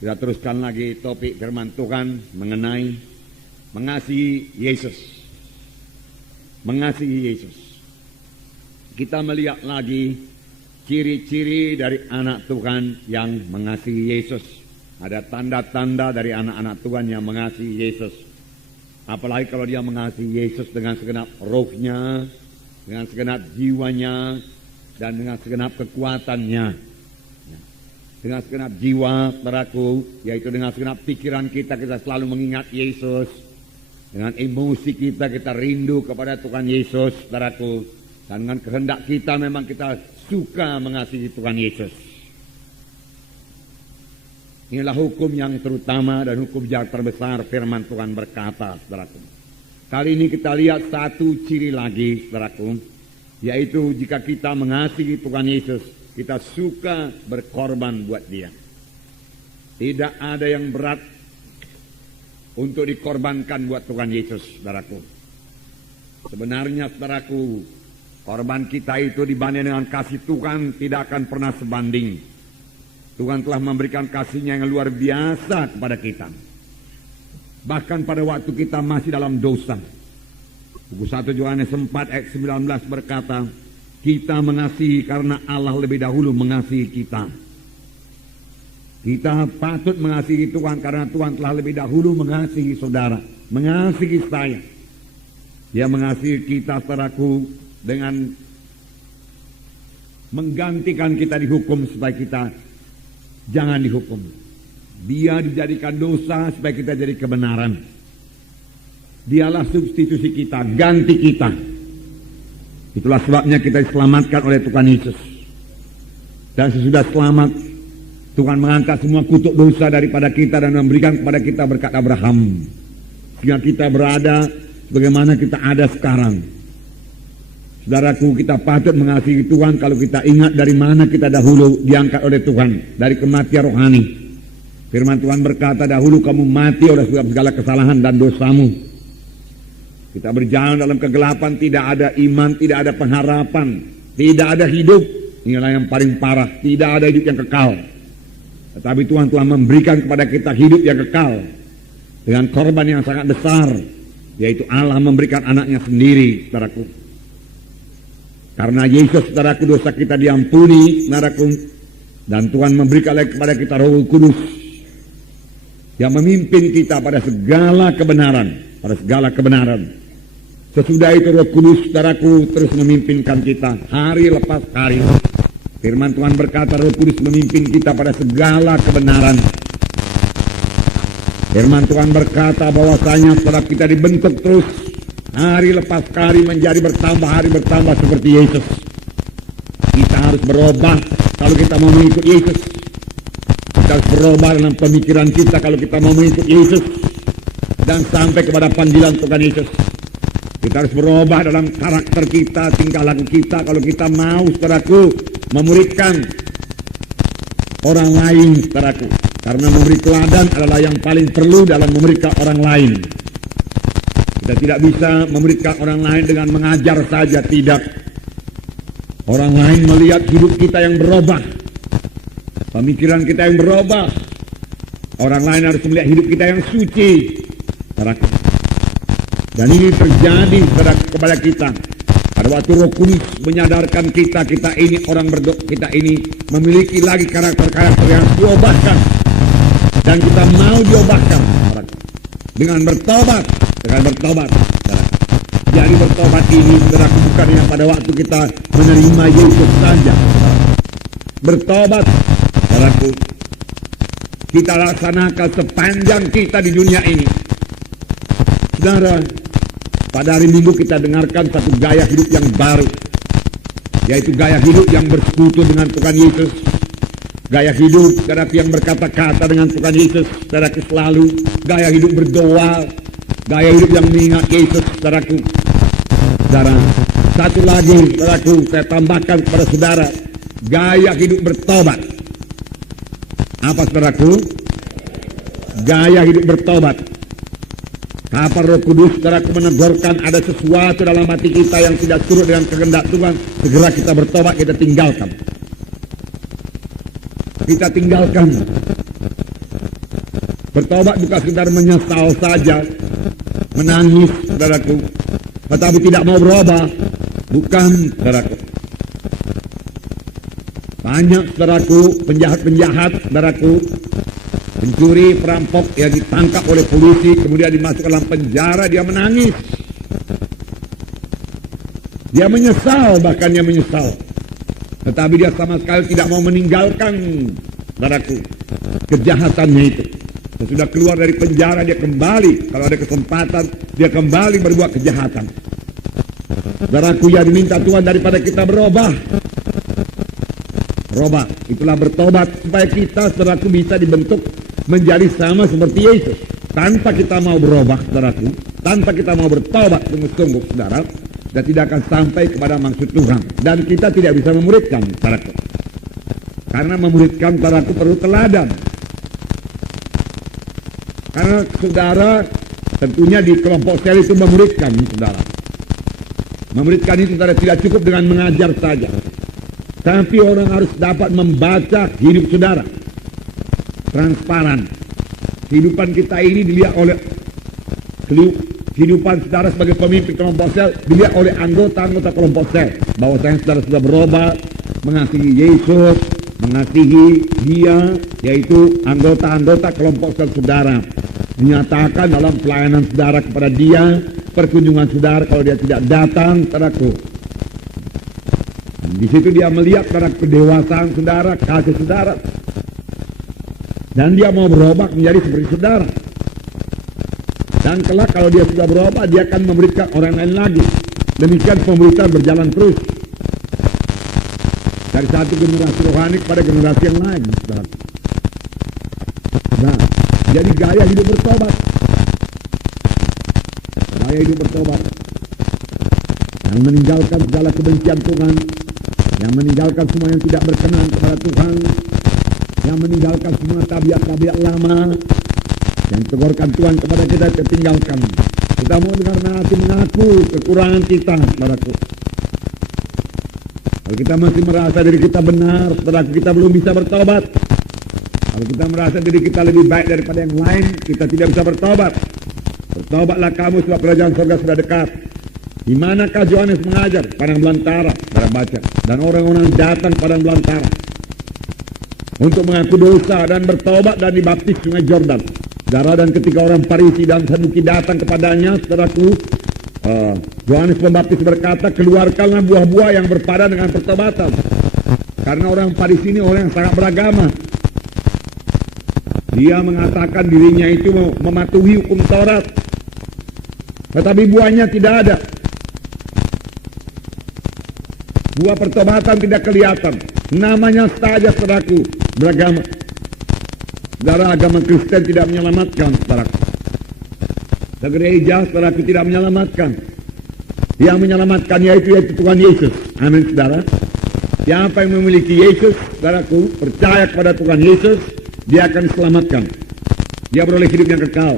Kita teruskan lagi topik firman Tuhan mengenai mengasihi Yesus. Mengasihi Yesus. Kita melihat lagi ciri-ciri dari anak Tuhan yang mengasihi Yesus. Ada tanda-tanda dari anak-anak Tuhan yang mengasihi Yesus. Apalagi kalau dia mengasihi Yesus dengan segenap rohnya, dengan segenap jiwanya, dan dengan segenap kekuatannya. Dengan segenap jiwa, saudaraku, yaitu dengan segenap pikiran kita selalu mengingat Yesus. Dengan emosi kita rindu kepada Tuhan Yesus, saudaraku. Dan dengan kehendak kita memang kita suka mengasihi Tuhan Yesus. Inilah hukum yang terutama dan hukum yang terbesar firman Tuhan berkata, saudaraku. Kali ini kita lihat satu ciri lagi, saudaraku, yaitu jika kita mengasihi Tuhan Yesus, kita suka berkorban buat dia. Tidak ada yang berat untuk dikorbankan buat Tuhan Yesus, saudaraku. Sebenarnya, saudaraku, korban kita itu dibanding dengan kasih Tuhan tidak akan pernah sebanding. Tuhan telah memberikan kasih-Nya yang luar biasa kepada kita. Bahkan pada waktu kita masih dalam dosa. Buku 1 Yohanes 4 ayat 19 berkata, kita mengasihi karena Allah lebih dahulu mengasihi kita. Kita patut mengasihi Tuhan karena Tuhan telah lebih dahulu mengasihi saudara, mengasihi saya. Dia mengasihi kita, saudaraku, dengan menggantikan kita dihukum supaya kita jangan dihukum. Dia dijadikan dosa supaya kita jadi kebenaran. Dialah substitusi kita, ganti kita. Itulah sebabnya kita diselamatkan oleh Tuhan Yesus. Dan sesudah selamat, Tuhan mengangkat semua kutuk dosa daripada kita dan memberikan kepada kita berkat Abraham. Sehingga kita berada bagaimana kita ada sekarang. Saudaraku, kita patut mengasihi Tuhan kalau kita ingat dari mana kita dahulu diangkat oleh Tuhan. Dari kematian rohani. Firman Tuhan berkata, dahulu kamu mati oleh segala kesalahan dan dosamu. Kita berjalan dalam kegelapan, tidak ada iman, tidak ada pengharapan, tidak ada hidup. Inilah yang paling parah, tidak ada hidup yang kekal. Tetapi Tuhan telah memberikan kepada kita hidup yang kekal dengan korban yang sangat besar, yaitu Allah memberikan anaknya sendiri, saudaraku. Karena Yesus, saudaraku, dosa kita diampuni, saudaraku, dan Tuhan memberikan kepada kita Roh Kudus yang memimpin kita pada segala kebenaran, pada segala kebenaran. Sesudah itu Roh Kudus, saudaraku, terus memimpinkan kita hari lepas hari. Firman Tuhan berkata Roh Kudus memimpin kita pada segala kebenaran. Firman Tuhan berkata bahwasanya setelah kita dibentuk terus hari lepas hari menjadi bertambah, hari bertambah seperti Yesus. Kita harus berubah kalau kita mau mengikut Yesus. Kita harus berubah dalam pemikiran kita kalau kita mau mengikut Yesus dan sampai kepada panggilan Tuhan Yesus. Kita harus berubah dalam karakter kita, tingkah laku kita kalau kita mau, saudaraku, memuridkan orang lain, saudaraku. Karena memberi teladan adalah yang paling perlu dalam memuridkan orang lain. Kita tidak bisa memuridkan orang lain dengan mengajar saja, tidak. Orang lain melihat hidup kita yang berubah, pemikiran kita yang berubah. Orang lain harus melihat hidup kita yang suci, saudaraku. Dan ini terjadi kepada kita pada waktu Roh Kudus menyadarkan kita ini orang kita ini memiliki lagi karakter-karakter yang diubahkan dan kita mau diubahkan dengan bertobat, Jadi bertobat ini, saudaraku, bukan yang pada waktu kita menerima Yesus saja. Bertobat, saudaraku, kita laksanakan sepanjang kita di dunia ini. Saudara, pada hari Minggu kita dengarkan satu gaya hidup yang baru, yaitu gaya hidup yang bersekutu dengan Tuhan Yesus. Gaya hidup, saudara, yang berkata-kata dengan Tuhan Yesus, saudara, selalu. Gaya hidup berdoa, gaya hidup yang mengingat Yesus, saudaraku. Saudara, satu lagi, saudaraku, saya tambahkan kepada saudara, gaya hidup bertobat. Apa, saudaraku? Gaya hidup bertobat. Kapan Roh Kudus, saudaraku, menegurkan ada sesuatu dalam hati kita yang tidak turut dengan kehendak Tuhan, segera kita bertobat, kita tinggalkan. Bertobat bukan sekedar menyesal saja, menangis, saudaraku, tetapi tidak mau berubah. Bukan, saudaraku. Banyak, saudaraku, penjahat-penjahat, saudaraku, pencuri, perampok yang ditangkap oleh polisi, kemudian dimasukkan dalam penjara, dia menangis. Dia menyesal, bahkan dia menyesal. Tetapi dia sama sekali tidak mau meninggalkan, saudaraku, kejahatannya itu. Sesudah keluar dari penjara, dia kembali. Kalau ada kesempatan, dia kembali berbuat kejahatan. Saudaraku, yang diminta Tuhan daripada kita berubah. Berubah, itulah bertobat. Supaya kita, saudaraku, bisa dibentuk menjadi sama seperti Yesus. Tanpa kita mau berubah, saudaraku, tanpa kita mau bertobat sungguh-sungguh, saudara, dan tidak akan sampai kepada maksud Tuhan. Dan kita tidak bisa memuridkan, saudaraku. Karena memuridkan, saudaraku, perlu teladan. Karena saudara tentunya di kelompok sel itu memuridkan, saudara. Memuridkan itu, saudara, tidak cukup dengan mengajar saja. Tapi orang harus dapat membaca hidup saudara. Transparan. Kehidupan kita ini dilihat oleh kehidupan saudara sebagai pemimpin kelompok sel dilihat oleh anggota-anggota kelompok sel. Bahwasanya saudara sudah berubah, mengasihi Yesus, mengasihi dia, yaitu anggota-anggota kelompok sel saudara. Dinyatakan dalam pelayanan saudara kepada dia, perkunjungan saudara kalau dia tidak datang, saudaraku. Di situ dia melihat pada kedewasaan saudara, kasih saudara. Dan dia mau berubah menjadi seperti saudara. Dan kelak kalau dia sudah berubah, dia akan memberikan orang lain lagi. Demikian pemberitaan berjalan terus. Dari satu generasi rohani kepada generasi yang lain, saudara. Nah, jadi gaya hidup bertobat. Gaya hidup bertobat. Yang meninggalkan segala kebencian Tuhan. Yang meninggalkan semua yang tidak berkenan kepada Tuhan. Yang meninggalkan semua tabiat-tabiat lama. Yang tegurkan Tuhan kepada kita tinggalkan. Kita mau dengar nanti mengaku kekurangan kita, saudaraku. Kalau kita masih merasa diri kita benar, saudaraku, kita belum bisa bertobat. Kalau kita merasa diri kita lebih baik daripada yang lain, kita tidak bisa bertobat. Bertobatlah kamu sebab kerajaan surga sudah dekat. Di manakah Yohanes mengajar? Padang belantara, saudara baca. Dan orang-orang datang padang belantara untuk mengaku dosa dan bertobat dan dibaptis sungai Jordan. Saudara, dan ketika orang Farisi dan Saduki datang kepadanya, saudaraku, Yohanes Pembaptis berkata, keluarkanlah buah-buah yang berpadan dengan pertobatan. Karena orang Farisi ini orang yang sangat beragama. Dia mengatakan dirinya itu mematuhi hukum Taurat. Tetapi buahnya tidak ada. Buah pertobatan tidak kelihatan. Namanya saja, saudaraku, beragama. Saudara, agama Kristen tidak menyelamatkan, saudaraku. Gereja, saudaraku, tidak menyelamatkan. Yang menyelamatkan yaitu Tuhan Yesus. Amin, saudara. Siapa yang memiliki Yesus, saudaraku, percaya kepada Tuhan Yesus, dia akan diselamatkan. Dia beroleh hidup yang kekal.